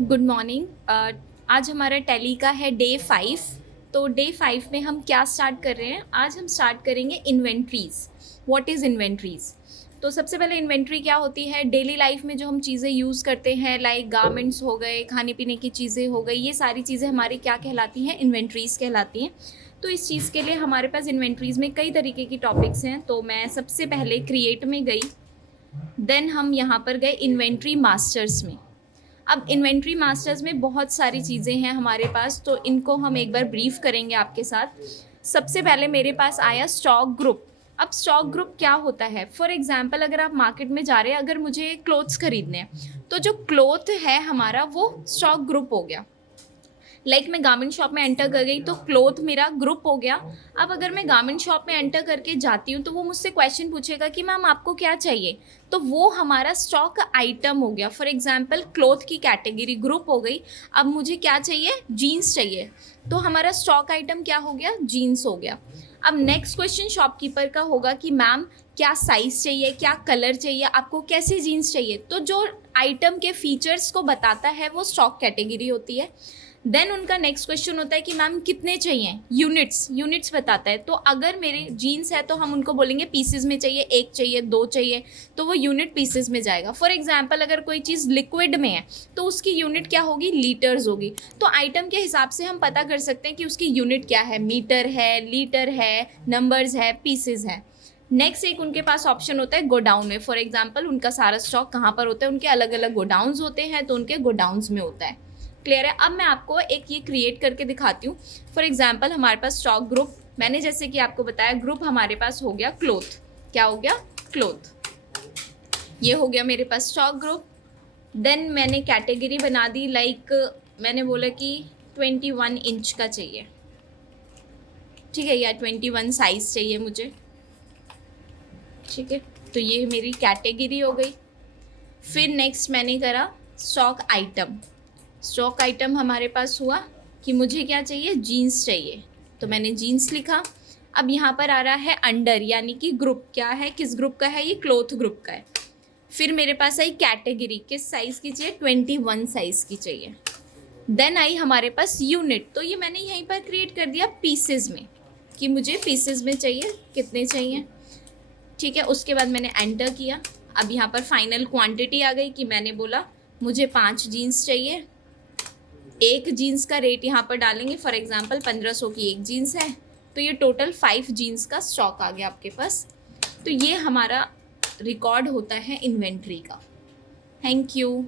Good morning. आज हमारा tally का है डे 5। तो डे 5 में हम क्या स्टार्ट कर रहे हैं? आज हम स्टार्ट करेंगे इन्वेंट्रीज़। What is inventories? तो सबसे पहले इन्वेंट्री क्या होती है? डेली लाइफ में जो हम चीज़ें यूज़ करते हैं, लाइक गारमेंट्स हो गए, खाने पीने की चीज़ें हो गई, ये सारी चीज़ें हमारी क्या कहलाती हैं? इन्वेंट्रीज़ कहलाती हैं। तो इस चीज़ के लिए हमारे पास इन्वेंट्रीज़ में कई तरीके की टॉपिक्स हैं। तो मैं सबसे पहले क्रिएट में गई, देन हम यहाँ पर गए इन्वेंट्री मास्टर्स में। अब इन्वेंट्री मास्टर्स में बहुत सारी चीज़ें हैं हमारे पास, तो इनको हम एक बार ब्रीफ करेंगे आपके साथ। सबसे पहले मेरे पास आया स्टॉक ग्रुप। अब स्टॉक ग्रुप क्या होता है? फॉर एग्जांपल अगर आप मार्केट में जा रहे हैं, अगर मुझे क्लोथ्स खरीदने हैं, तो जो क्लोथ है हमारा वो स्टॉक ग्रुप हो गया। लाइक मैं गारमेंट शॉप में एंटर कर गई तो क्लोथ मेरा ग्रुप हो गया। अब अगर मैं गारमेंट शॉप में एंटर करके जाती हूँ तो वो मुझसे क्वेश्चन पूछेगा कि मैम आपको क्या चाहिए, तो वो हमारा स्टॉक आइटम हो गया। फॉर एग्जांपल क्लोथ की कैटेगरी ग्रुप हो गई। अब मुझे क्या चाहिए? जीन्स चाहिए, तो हमारा स्टॉक आइटम क्या हो गया? जीन्स हो गया। अब नेक्स्ट क्वेश्चन शॉपकीपर का होगा कि मैम क्या साइज़ चाहिए, क्या कलर चाहिए, आपको कैसी जीन्स चाहिए, तो जो आइटम के फीचर्स को बताता है वो स्टॉक कैटेगरी होती है। देन उनका नेक्स्ट क्वेश्चन होता है कि मैम कितने चाहिए, यूनिट्स बताता है। तो अगर मेरे जीन्स है तो हम उनको बोलेंगे पीसेस में चाहिए, एक चाहिए, दो चाहिए, तो वो यूनिट पीसेस में जाएगा। फॉर एग्जांपल अगर कोई चीज़ लिक्विड में है तो उसकी यूनिट क्या होगी? लीटर्स होगी। तो आइटम के हिसाब से हम पता कर सकते हैं कि उसकी यूनिट क्या है, मीटर है, लीटर है, नंबर्स है, पीसेस है। नेक्स्ट एक उनके पास ऑप्शन होता है गोडाउन में। फॉर एग्जांपल उनका सारा स्टॉक कहाँ पर होता है? उनके अलग अलग गोडाउन्स होते हैं, तो उनके गोडाउन्स में होता है। क्लियर है? अब मैं आपको एक ये क्रिएट करके दिखाती हूँ। फॉर एग्जांपल हमारे पास स्टॉक ग्रुप, मैंने जैसे कि आपको बताया ग्रुप हमारे पास हो गया क्लोथ। क्या हो गया? क्लोथ। ये हो गया मेरे पास स्टॉक ग्रुप। देन मैंने कैटेगरी बना दी, लाइक मैंने बोला कि 21 इंच का चाहिए, ठीक है, या 21 साइज़ चाहिए मुझे, ठीक है। तो ये मेरी कैटेगरी हो गई। फिर नेक्स्ट मैंने करा स्टॉक आइटम। स्टॉक आइटम हमारे पास हुआ कि मुझे क्या चाहिए? जीन्स चाहिए, तो मैंने जीन्स लिखा। अब यहाँ पर आ रहा है अंडर, यानी कि ग्रुप क्या है, किस ग्रुप का है? ये क्लोथ ग्रुप का है। फिर मेरे पास आई कैटेगरी, किस साइज़ की चाहिए? 21 साइज़ की चाहिए। देन आई हमारे पास यूनिट, तो ये मैंने यहीं पर क्रिएट कर दिया पीसेज में कि मुझे पीसेज में चाहिए, कितने चाहिए, ठीक है। उसके बाद मैंने एंटर किया। अब यहाँ पर फाइनल क्वांटिटी आ गई कि मैंने बोला मुझे 5 जीन्स चाहिए। एक जीन्स का रेट यहाँ पर डालेंगे, फॉर एग्जांपल 1500 की एक जीन्स है, तो ये टोटल 5 जीन्स का स्टॉक आ गया आपके पास। तो ये हमारा रिकॉर्ड होता है इन्वेंट्री का। Thank you.